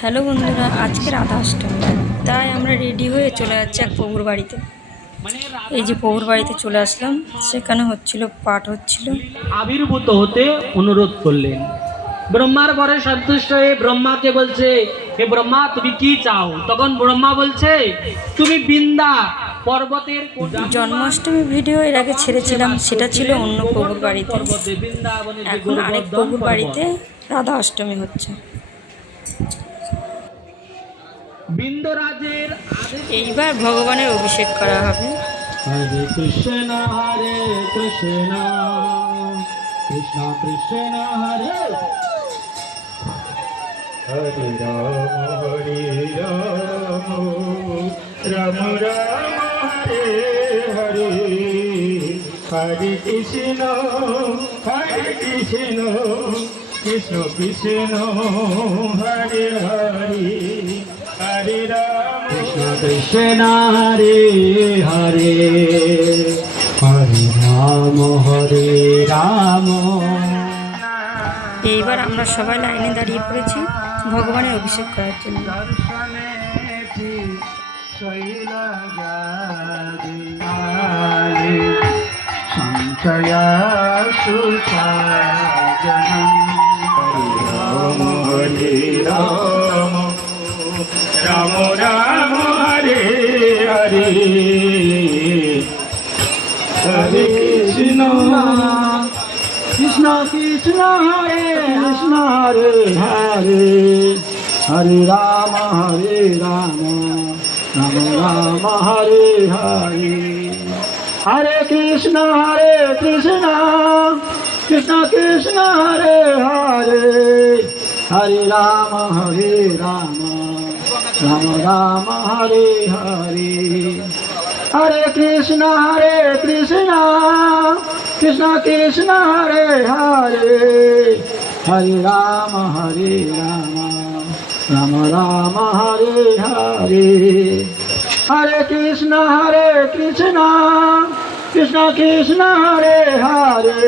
হ্যালো বন্ধুরা, আজকে রাধা অষ্টমী, তাই আমরা রেডি হয়ে চলে যাচ্ছি এক প্রভুর বাড়িতে। এই যে প্রভুর বাড়িতে চলে আসলাম, সেখানে হচ্ছিল পাঠ হচ্ছিল। আবির্ভূত হতে অনুরোধ করলেন। ব্রহ্মার পরে সন্তুষ্ট হয়ে ব্রহ্মাকে বলছে, হে ব্রহ্মা তুমি কি চাও? তখন ব্রহ্মা বলছে, তুমি বৃন্দা পর্বতের জন্মাষ্টমী ভিডিও এর আগে ছেড়েছিলাম, সেটা ছিল অন্য প্রভুর বাড়িতে। এখন আরেক প্রভুর বাড়িতে রাধা অষ্টমী হচ্ছে। বিন্দরাজের এইবার ভগবানের অভিষেক করা হবে। হরে কৃষ্ণ কৃষ্ণ কৃষ্ণ কৃষ্ণ হরে হরে রাম রাম রাম হরে হরে হরে কৃষ্ণ কৃষ্ণ কৃষ্ণ হরে হরে হরে রাম কৃষ্ণ কৃষ্ণ হরে হরে হরে রাম। এইবার আমরা সবাই লাইনে দাঁড়িয়ে পড়েছি ভগবানের অভিষেক করার জন্য। সঞ্চয়া সুসাজনম হরে রাম রাম রাম হরে হরে হরে কৃষ্ণ কৃষ্ণ কৃষ্ণ হরে কৃষ্ণ হরে হরে হরে রাম রাম রাম হরে হরে হরে কৃষ্ণ কৃষ্ণ কৃষ্ণ হরে হরে হরে রাম রাম রাম হরে হরে হরে কৃষ্ণ কৃষ্ণ কৃষ্ণ হরে হরে হরে রাম রাম রাম হরে হরে হরে কৃষ্ণ কৃষ্ণ কৃষ্ণ হরে হরে